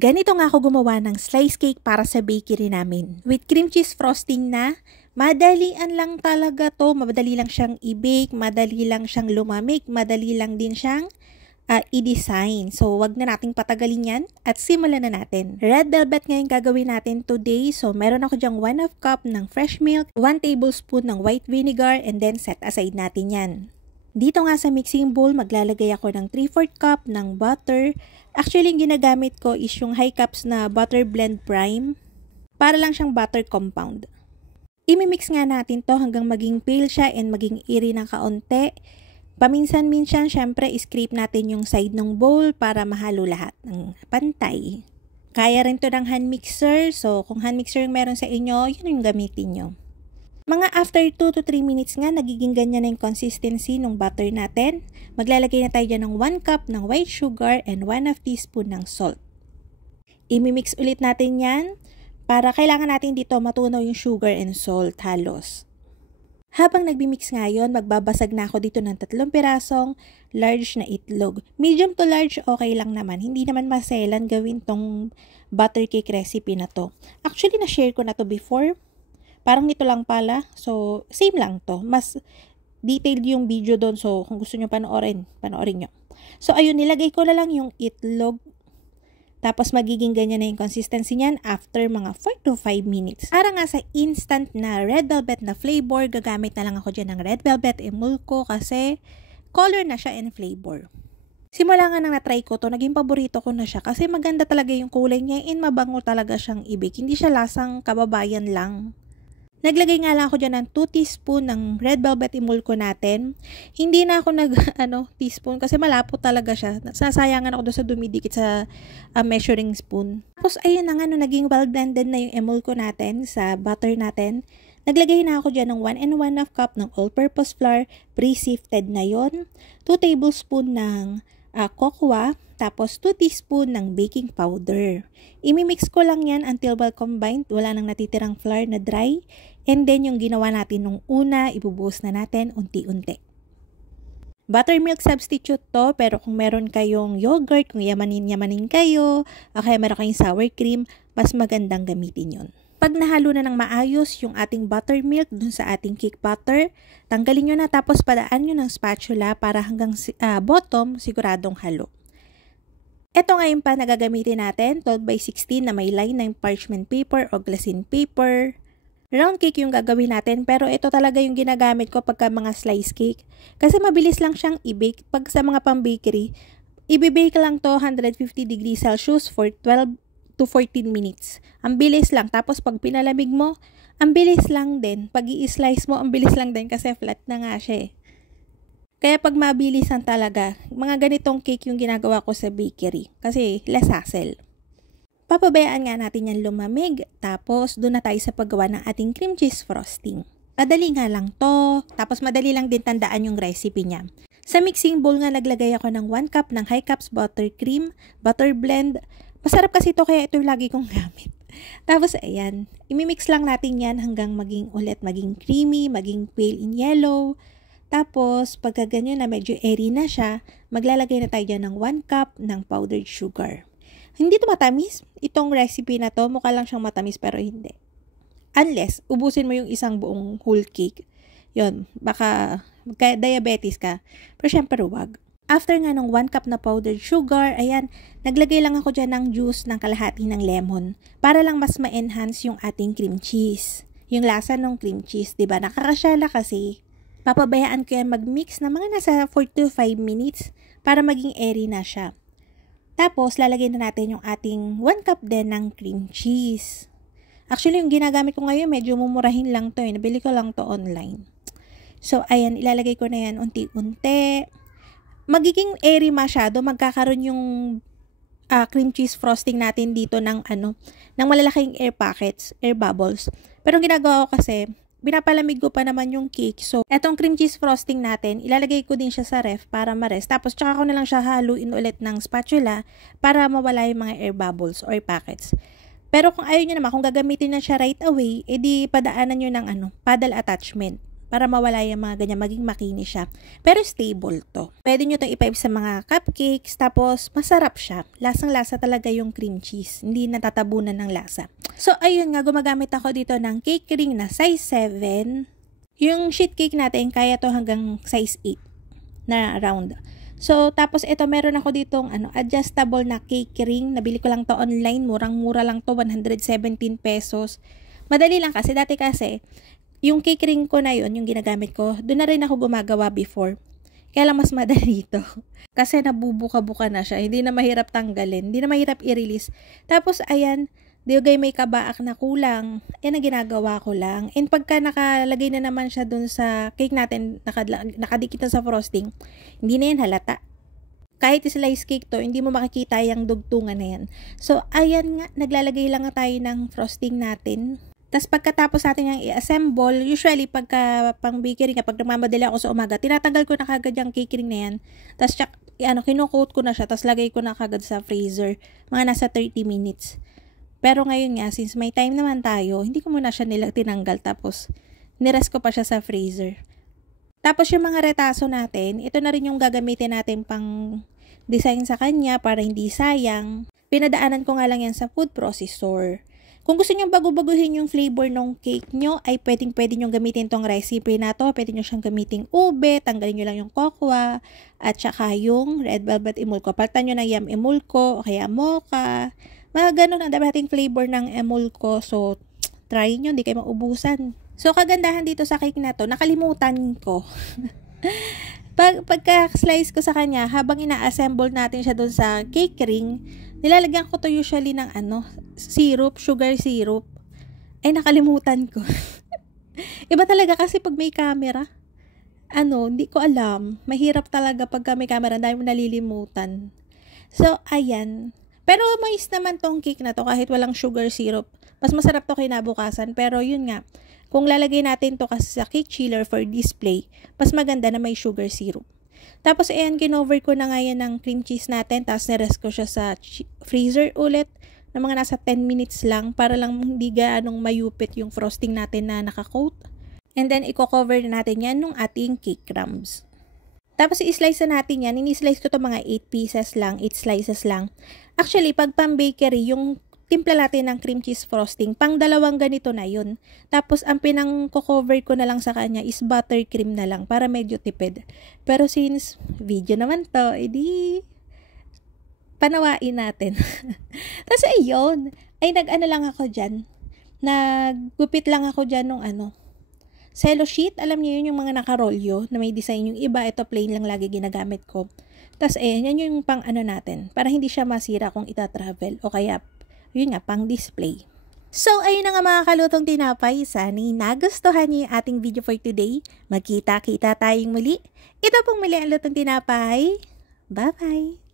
Ganito nga ako gumawa ng slice cake para sa bakery namin. With cream cheese frosting na, madalian lang talaga to. Madali lang siyang i-bake, madali lang siyang lumamig, madali lang din siyang i-design. So, wag na nating patagalin yan at simulan na natin. Red velvet ngayon gagawin natin today. So, meron ako dyang 1/2 cup ng fresh milk, 1 tablespoon ng white vinegar, and then set aside natin yan. Dito nga sa mixing bowl, maglalagay ako ng 3/4 cup ng butter. Actually, yung ginagamit ko is yung high cups na butter blend prime. Para lang siyang butter compound. Imimix nga natin to hanggang maging pale siya and maging airy ng kaunti. Paminsan-minsan, syempre, scrape natin yung side ng bowl para mahalo lahat ng pantay. Kaya rin to ng hand mixer. So, kung hand mixer yung meron sa inyo, yun yung gamitin nyo. Mga after 2 to 3 minutes nga, nagiging ganyan na yung consistency ng butter natin. Maglalagay na tayo dyan ng 1 cup ng white sugar and 1/2 teaspoon ng salt. Imimix ulit natin yan para kailangan natin dito matunaw yung sugar and salt halos. Habang nagbi-mix nga yun, magbabasag na ako dito ng 3 pirasong large na itlog. Medium to large, okay lang naman. Hindi naman maselan gawin tong butter cake recipe na to. Actually, na-share ko na to before. Parang nito lang pala. So, same lang to. Mas detailed yung video doon. So, kung gusto nyo panoorin nyo. So, ayun, nilagay ko na lang yung itlog. Tapos, magiging ganyan na yung consistency niyan after mga 4 to 5 minutes. Para nga sa instant na red velvet na flavor, gagamit na lang ako dyan ng red velvet emulco kasi color na siya and flavor. Simula nga nang na-try ko to, naging paborito ko na siya kasi maganda talaga yung kulay niya and mabango talaga siyang ibig. Hindi siya lasang kababayan lang. Naglagay nga lang ako dyan ng 2 teaspoon ng red velvet emulco natin. Hindi na ako teaspoon kasi malapot talaga siya. Nasasayangan ako doon sa dumidikit sa measuring spoon. Tapos ayun na nga, naging well blended na yung emulco natin sa butter natin. Naglagay na ako dyan ng 1 and 1/2 cup ng all-purpose flour, pre-sifted na yon, 2 tablespoon ng cocoa, tapos 2 teaspoon ng baking powder. Imimix ko lang yan until well combined, wala nang natitirang flour na dry. And then yung ginawa natin nung una, ibubuhos na natin unti-unti. Buttermilk substitute to, pero kung meron kayong yogurt, kung yamanin kayo, o kaya meron kayong sour cream, mas magandang gamitin yun. Pag nahalo na ng maayos yung ating buttermilk dun sa ating cake batter, tanggalin nyo na tapos padaan nyo ng spatula para hanggang bottom siguradong halo. Ito ngayon pa nagagamitin natin, 12x16 na may line ng parchment paper o glacine paper. Round cake yung gagawin natin, pero ito talaga yung ginagamit ko pagka mga slice cake. Kasi mabilis lang siyang i-bake. Pag sa mga pang-bakery, i-bake lang to 150 degrees Celsius for 12 to 14 minutes. Ang bilis lang. Tapos pag pinalamig mo, ang bilis lang din. Pag i-slice mo, ang bilis lang din kasi flat na nga siya eh. Kaya pag mabilisan talaga, mga ganitong cake yung ginagawa ko sa bakery. Kasi less hassle. Papabayaan nga natin yan lumamig, tapos doon na tayo sa paggawa ng ating cream cheese frosting. Madali nga lang to, tapos madali lang din tandaan yung recipe niya. Sa mixing bowl nga naglagay ako ng 1 cup ng high cups buttercream, butter blend. Masarap kasi to kaya ito yung lagi kong gamit. Tapos ayan, imimix lang natin yan hanggang maging creamy, maging pale in yellow. Tapos pagka ganyan na medyo airy na siya, maglalagay na tayo dyan ng 1 cup ng powdered sugar. Hindi to matamis. Itong recipe na to, mukha lang siyang matamis pero hindi. Unless, ubusin mo yung isang buong whole cake. Yun, baka diabetes ka. Pero syempre wag. After nga ng 1 cup na powdered sugar, ayan, naglagay lang ako dyan ng juice ng kalahati ng lemon para lang mas ma-enhance yung ating cream cheese. Yung lasa ng cream cheese, diba? Nakakasyala kasi. Papabayaan ko yan mag-mix na mga nasa 4 to 5 minutes para maging airy na siya. Tapos, lalagay na natin yung ating 1 cup din ng cream cheese. Actually, yung ginagamit ko ngayon, medyo mumurahin lang to. Nabili ko lang to online. So, ayan, ilalagay ko na yan unti-unti. Magiging airy masyado. Magkakaroon yung cream cheese frosting natin dito ng malalaking air pockets, air bubbles. Pero ang ginagawa ko kasi, binapalamig ko pa naman yung cake. So, etong cream cheese frosting natin, ilalagay ko din siya sa ref para ma-rest. Tapos, tsaka ko na lang siya haluin ulit ng spatula para mawala yung mga air bubbles or packets. Pero kung ayaw nyo naman, kung gagamitin na siya right away, edi padaanan nyo ng paddle attachment. para mawala yung mga ganyan, maging makinis siya. Pero stable to. Pwede nyo itong ipaip sa mga cupcakes, tapos masarap siya. Lasang-lasa talaga yung cream cheese. Hindi natatabunan ng lasa. So, ayun nga, gumagamit ako dito ng cake ring na size 7. Yung sheet cake natin, kaya to hanggang size 8 na round. So, tapos ito, meron ako ditong adjustable na cake ring. Nabili ko lang to online. Murang-mura lang to, 117 pesos. Madali lang kasi. Dati kasi, yung cake ring ko na yun, yung ginagamit ko, doon na rin ako gumagawa before. Kaya lang mas madali ito. Kasi nabubuka-buka na siya. Hindi na mahirap tanggalin. Hindi na mahirap i-release. Tapos, ayan, digay may kabaak na kulang. Yan ang ginagawa ko lang. And pagka nakalagay na naman siya dun sa cake natin, nakadikit sa frosting, hindi na yan halata. Kahit slice cake to, hindi mo makikita yung dugtungan na yan. So, ayan nga, naglalagay lang tayo ng frosting natin. Tapos pagkatapos natin yung i-assemble, usually pagka pang bakery, kapag nagmamadali ako sa umaga, tinatanggal ko na kagad yung cake ring na yan. Tapos kino-coat ko na siya, tapos lagay ko na kagad sa freezer. Mga nasa 30 minutes. Pero ngayon nga, since may time naman tayo, hindi ko muna siya tinanggal, tapos nirest ko pa siya sa freezer. Tapos yung mga retaso natin, ito na rin yung gagamitin natin pang design sa kanya para hindi sayang. Pinadaanan ko nga lang yan sa food processor. Kung gusto nyo bago-baguhin yung flavor ng cake nyo, ay pwede nyo gamitin tong recipe na to. Pwede nyo siyang gamitin ube, tanggalin nyo lang yung cocoa, at saka yung red velvet emulco. Palitan nyo ng yam emulco, o kaya mocha. Mga ganun, ang dami nating flavor ng emulco. So, try nyo, hindi kayo maubusan. So, kagandahan dito sa cake na to, nakalimutan ko. Pagka-slice ko sa kanya, habang ina-assemble natin siya doon sa cake ring, nilalagyan ko to usually ng syrup, sugar syrup. Ay, nakalimutan ko. Iba talaga kasi pag may camera. Hindi ko alam. Mahirap talaga pagka may camera, dahil mo nalilimutan. So, ayan. Pero mais naman tong cake na to kahit walang sugar syrup. Mas masarap to kinabukasan. Pero yun nga, kung lalagay natin to kasi sa cake chiller for display, mas maganda na may sugar syrup. Tapos ayan, kinover ko na nga yan ng cream cheese natin. Tapos nirest ko siya sa freezer ulit na mga nasa 10 minutes lang para lang hindi gaanong mayupit yung frosting natin na nakakoat. And then, i-cover natin yan nung ating cake crumbs. Tapos, i-slice na natin yan. Ini-slice ko to mga 8 pieces lang, 8 slices lang. Actually, pag pang-bakery, yung timpla natin ng cream cheese frosting, pang dalawang ganito na yun. Tapos, ang pinang-cover ko na lang sa kanya is buttercream na lang para medyo tipid. Pero since video naman to, edi panawain natin. Tapos ayun, ay nag-ano lang ako dyan. Naggupit lang ako dyan nung cello sheet. Alam niyo yun, yung mga nakarolyo na may design. Yung iba, ito plain lang lagi ginagamit ko. Tapos ayan, yan yung pang natin. Para hindi siya masira kung ita-travel. O kaya, yun nga, pang display. So, ayun na nga mga kalutong tinapay. Sana'y nagustuhan niyo yung ating video for today. Magkita-kita tayong muli. Ito pong muli ang lutong tinapay. Bye-bye!